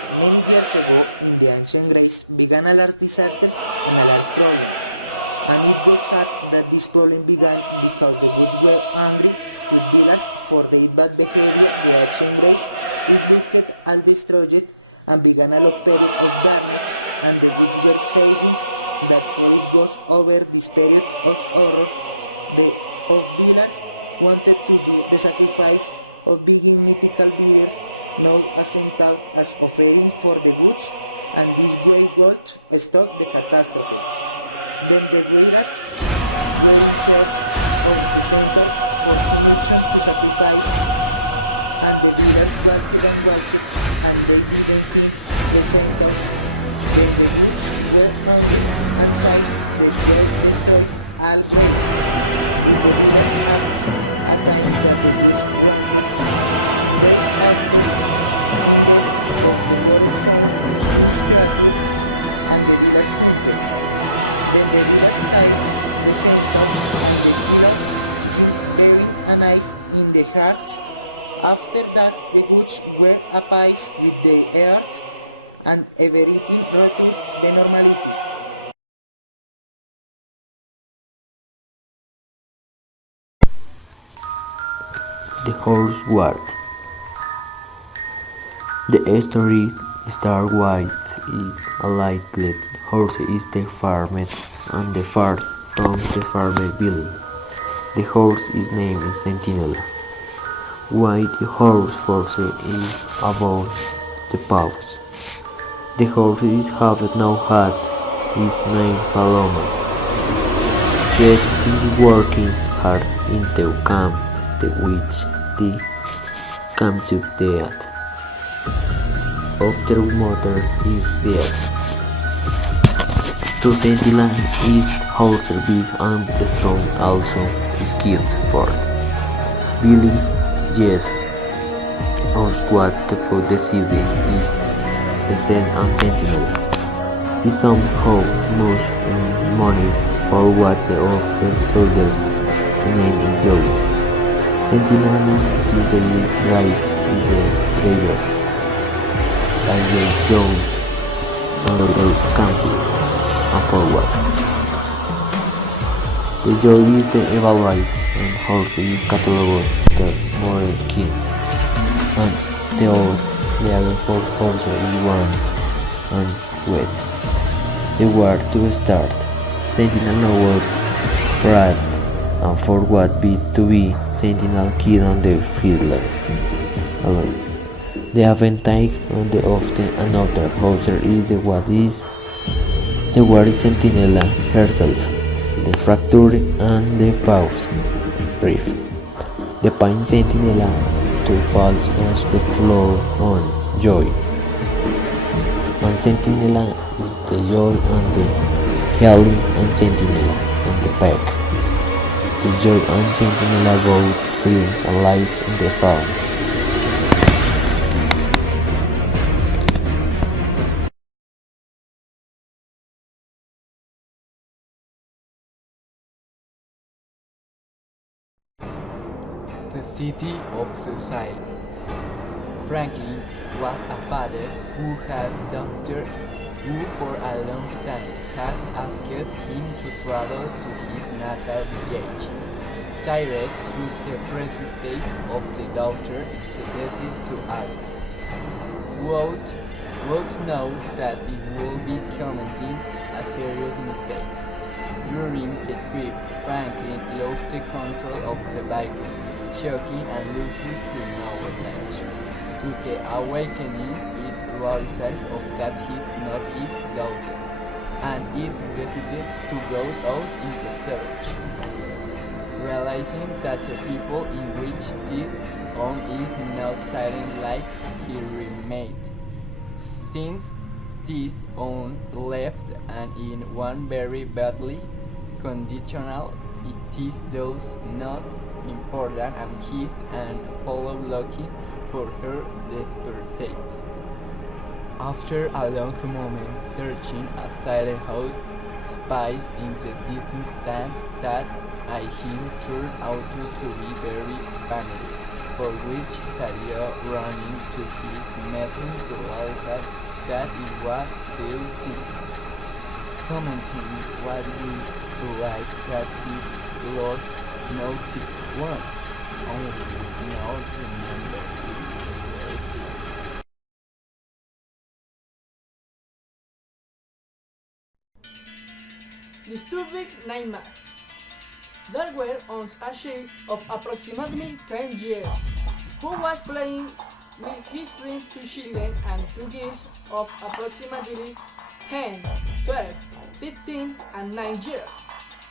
Many years ago, in the ancient Greece, began a large disasters and a large problem. And it was sad that this problem began because the gods were angry with villagers for their bad behavior in the ancient Greece. It looked and destroyed it and began a long period of darkness, and the gods were saying that for it was over this period of horror, the of villagers wanted to do the sacrifice of being mythical beer known as Centaur as offering for the goods, and this great god stopped the catastrophe. Then the greatest great search for the center for solution to sacrifice, and the leaders wanted and they didn't think the center. Then the goods were hungry and sad. The great destroyed all gods. The leaders asked a time that the goods were not. There is nothing of the forest found is gratitude, and the leaders wanted. Then the leaders died, the center, and the leader bearing a knife in the heart. After that, the goods were appeased with the earth, and everything returned to the normality. The Horse Guard. The story starts with a little horse is the farmer and the far from the farmer Billy. The horse is named Sentinel. Why the horse first is above the paws. The horse is have now had his name Paloma. She is working hard in the camp which the come to death. After mother is dead. To Sentinel is horse big and strong also is killed for Billy. Yes, our squad for the city is the Sentinel. He somehow much money for what the of the soldiers remain enjoy. Sentinel is the lead right in the graveyard, and they join on those campus and forward. The joy is the evaluate and horse is cataloged the modern kings, and the old level for horse is one and wet. The war to start. Sentinel knows Brad and for what be to be Sentinel kid on the field alone. The advantage on the often another horse is the what is the war is Sentinella herself, the fracture and the pause. Brief. The pine Sentinella to falls on the floor on joy. And Sentinella is the joy and the healing and Sentinella and the pack. The joy and Sentinella both feelings alive in the farm. The City of the Silent. Franklin was a father who has a daughter who for a long time had asked him to travel to his natal village. Tired with the present state of the daughter is decided to argue. Would know that it would be committing a serious mistake. During the trip, Franklin lost the control of the vehicle, shocking and losing to knowledge. To the awakening, it realizes of that he is not his daughter, and it decided to go out in the search. Realizing that the people in which this on is not silent like he remained. Since this on left and in one very badly conditional, it is those not important and his and follow looking for her desperate. After a long moment searching a silent house spies in the distance stand that I him turned out to be very for which Thalio running to his meeting to realize that it was still sin. Something what we write that this Lord noticed one, only we not remember it. Disturbing nightmare. There were once a child of approximately 10 years who was playing with his friend two children and two girls of approximately 10, 12, 15 and 9 years,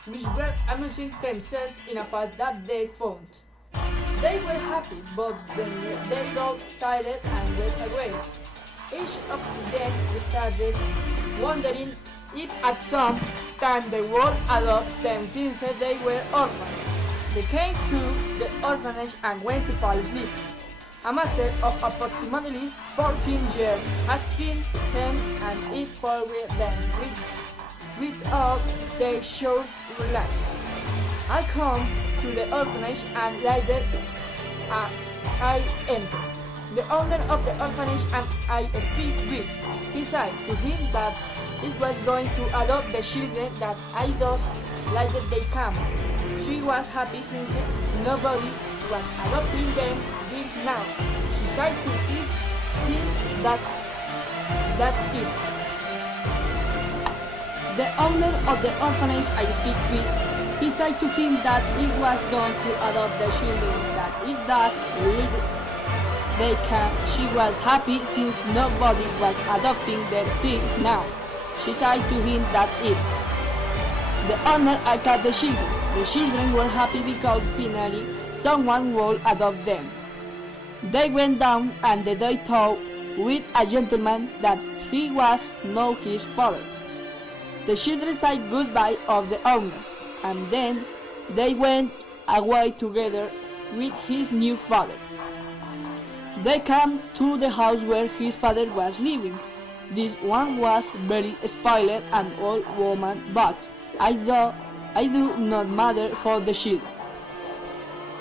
which were amusing themselves in a path that they found. They were happy, but then they got tired and went away. Each of them started wondering if at some time they would adopt them since they were orphans. They came to the orphanage and went to fall asleep. A master of approximately 14 years had seen them and it followed them without they should relax. I come to the orphanage and later I enter. The owner of the orphanage and I speak with. He said to him that it was going to adopt the children that I thus later they come. She was happy since nobody was adopting them till now. She said to him that if the owner of the orphanage I speak with, he said to him that it was going to adopt the children that it does later they can. She was happy since nobody was adopting them till now. She said to him that if the owner adopted the children were happy because finally someone would adopt them. They went down and they talked with a gentleman that he was not his father. The children said goodbye of the owner, and then they went away together with his new father. They came to the house where his father was living. This one was very spoiled and old woman, but I do not matter for the children.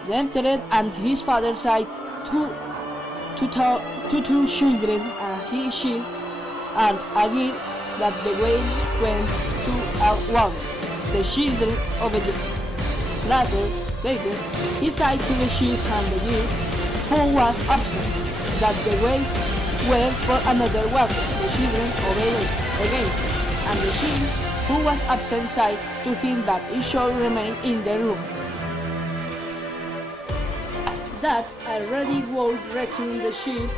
They entered and his father said to two children and he shield and agreed that the way went to a water. The children obeyed. Later, he said to the shield and the girl who was absent that the way were for another water. The children obeyed again, and the shield who was absent said to him that he should remain in the room. That already would return the shield.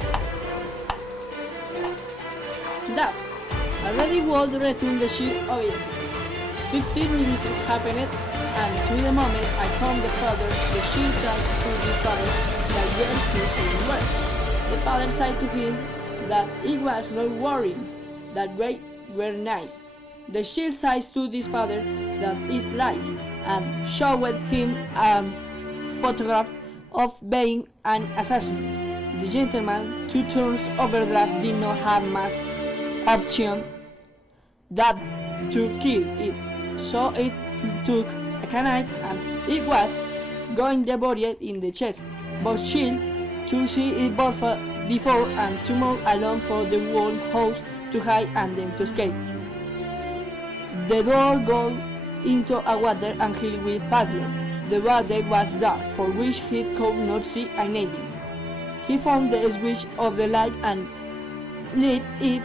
That already would return the shield oil. 15 minutes happened, and to the moment I found the father, the shield said to his father that where his children were. The father said to him that it was not worrying, that they were nice. The shield says to this father that it lies, and showed him a photograph of being an assassin. The gentleman, 2 turns overdraft, did not have much option that to kill it, so it took a knife and it was going to bury it in the chest, but shield to see it before and to move along for the whole house to hide and then to escape. The door goes into a water and filled with padlock. The water was dark, for which he could not see anything. He found the switch of the light and lit it.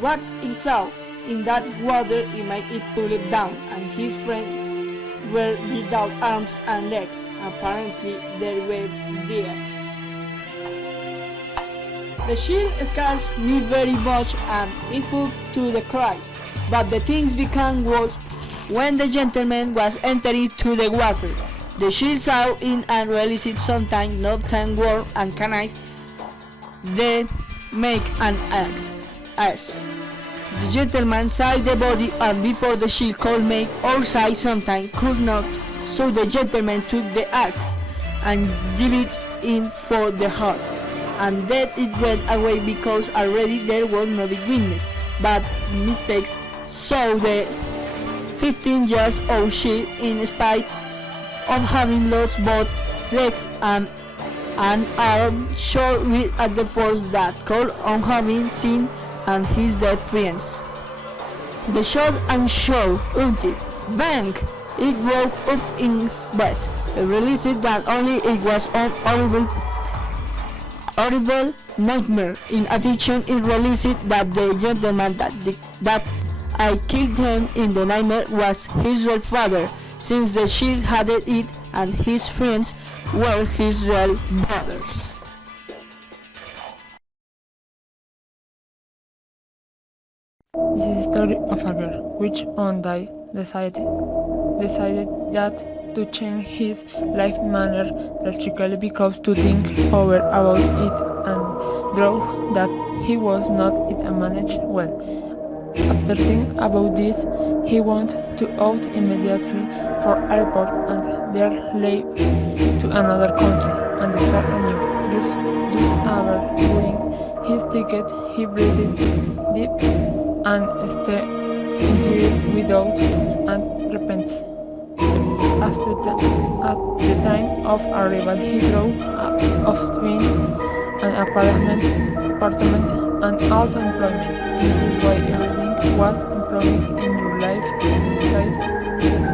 What he saw in that water it made it pull it down, and his friends were without arms and legs. Apparently they were dead. The shield scares me very much and it put to the cry, but the things became worse when the gentleman was entering to the water. The shield saw in and realized sometime no time warm and knife they make an ass. The gentleman saw the body and before the shield could make or say sometime could not, so the gentleman took the axe and did it in for the heart, and then it went away because already there was no big witness, but mistakes, so the 15 years old shield, in spite of having lost both legs and and are sure with at the force that call on having seen and his dead friends. The shot and show until bang! It woke up in its bed. It realized that only it was an horrible nightmare. In addition, it realized that the gentleman that I killed him in the nightmare was his real father, since the shield had it and his friends were his real brothers. This is the story of a girl which one day decided that to change his life manner drastically because to think over about it and draw that he was not it managed well. After thinking about this, he went to out immediately for airport and there leave to another country and start anew. Just after doing his ticket, he breathed deep and stayed into it without and repents. At the time of arrival, he drove off twin an apartment and also employment. In this way, everything was improving in your life despite